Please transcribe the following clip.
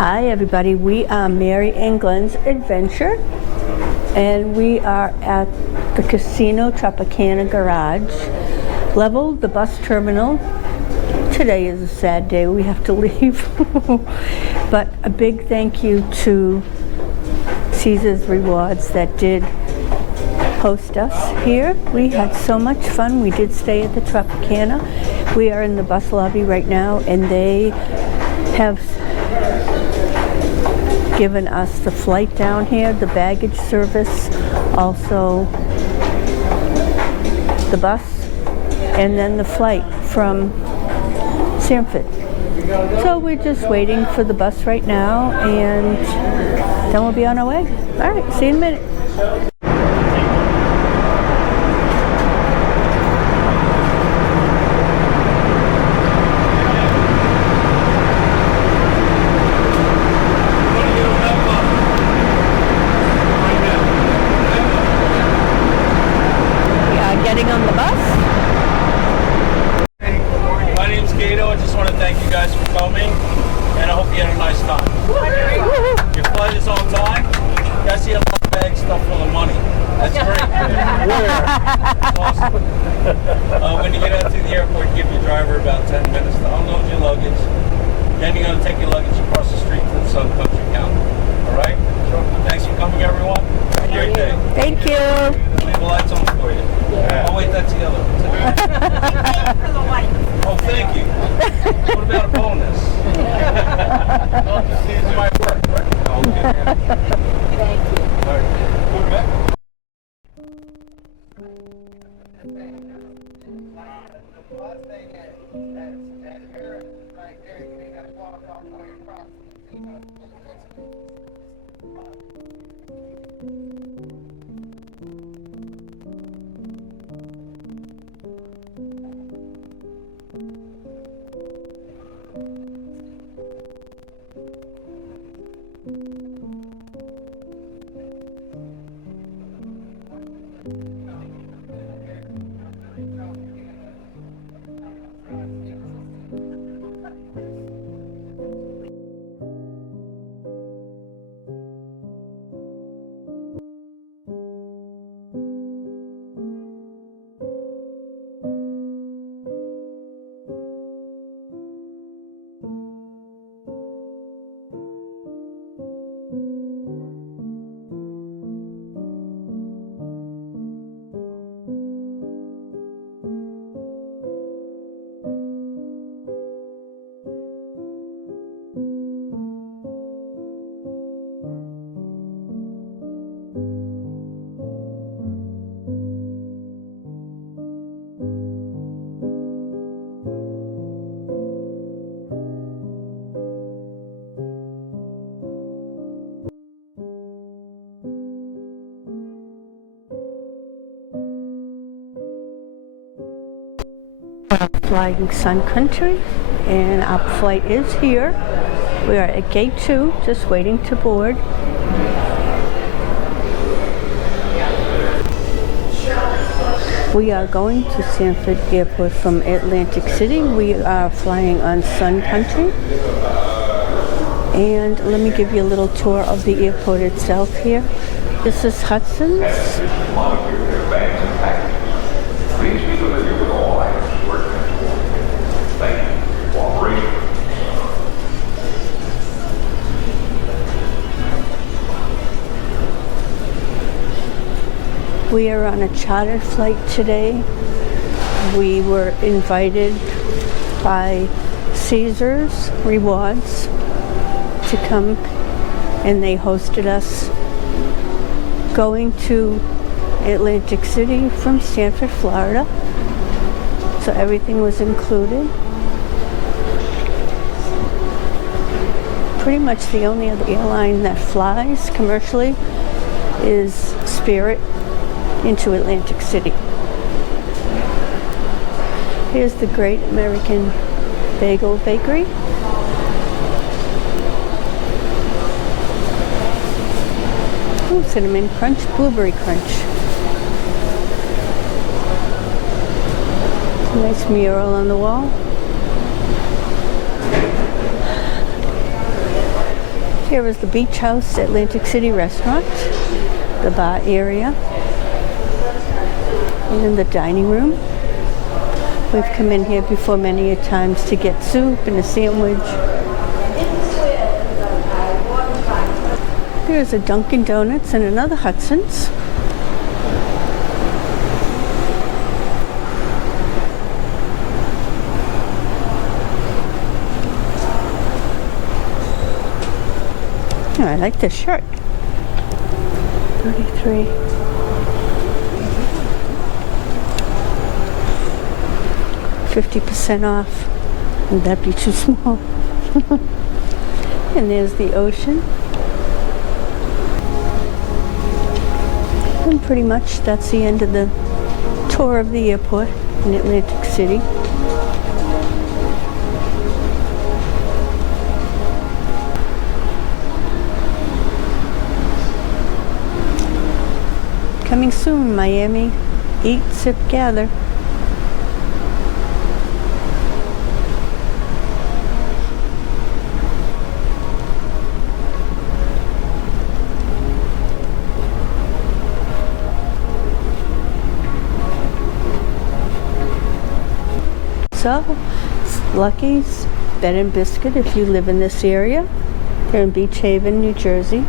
Hi everybody, we are Mary and Glenn's Adventure, and we are at the casino Tropicana garage, level the bus terminal. Today is a sad day, we have to leave. But a big thank you to Caesar's Rewards that did host us here. We had so much fun. We did stay at the Tropicana. We are in the bus lobby right now, and they have given us the flight down here, the baggage service, also the bus, and then the flight from Sanford. So we're just waiting for the bus right now, and then we'll be on our way. All right, see you in a minute. Getting on the bus. My name's KAYTO. I just want to thank you guys for coming, and I hope you had a nice time. Your flight is on time. You guys see a lot of bag stuff full of money. That's great. That's awesome. When you get out to the airport, give your driver about 10 minutes to unload your luggage. Then you're going to take your luggage across the street to the Sun Country counter. All right? Thanks for coming, everyone. Have a great day. Thank you. Leave the lights on for you. Yeah. Oh wait, that's the other one. For the light. Oh, thank you. What about a bonus? This is my work, right? Okay. Thank you. All right. Go back. Flying Sun Country, and our flight is here. We are at gate 2, just waiting to board. We are going to Sanford Airport from Atlantic City. We are flying on Sun Country. And let me give you a little tour of the airport itself here. This is Hudson's. We are on a chartered flight today. We were invited by Caesar's Rewards to come, and they hosted us going to Atlantic City from Sanford, Florida. So everything was included. Pretty much the only other airline that flies commercially is Spirit into Atlantic City. Here's the Great American Bagel Bakery. Ooh, cinnamon crunch, blueberry crunch. Nice mural on the wall. Here is the Beach House Atlantic City restaurant, the bar area, and then the dining room. We've come in here before many a times to get soup and a sandwich. There's a Dunkin' Donuts and another Hudson's. Oh, I like this shirt. 33. $50% off. Would that be too small? And there's the ocean. And pretty much that's the end of the tour of the airport in Atlantic City. Coming soon, Miami. Eat, sip, gather. So, Lucky's Bed and Biscuit if you live in this area. They're in Beach Haven, New Jersey.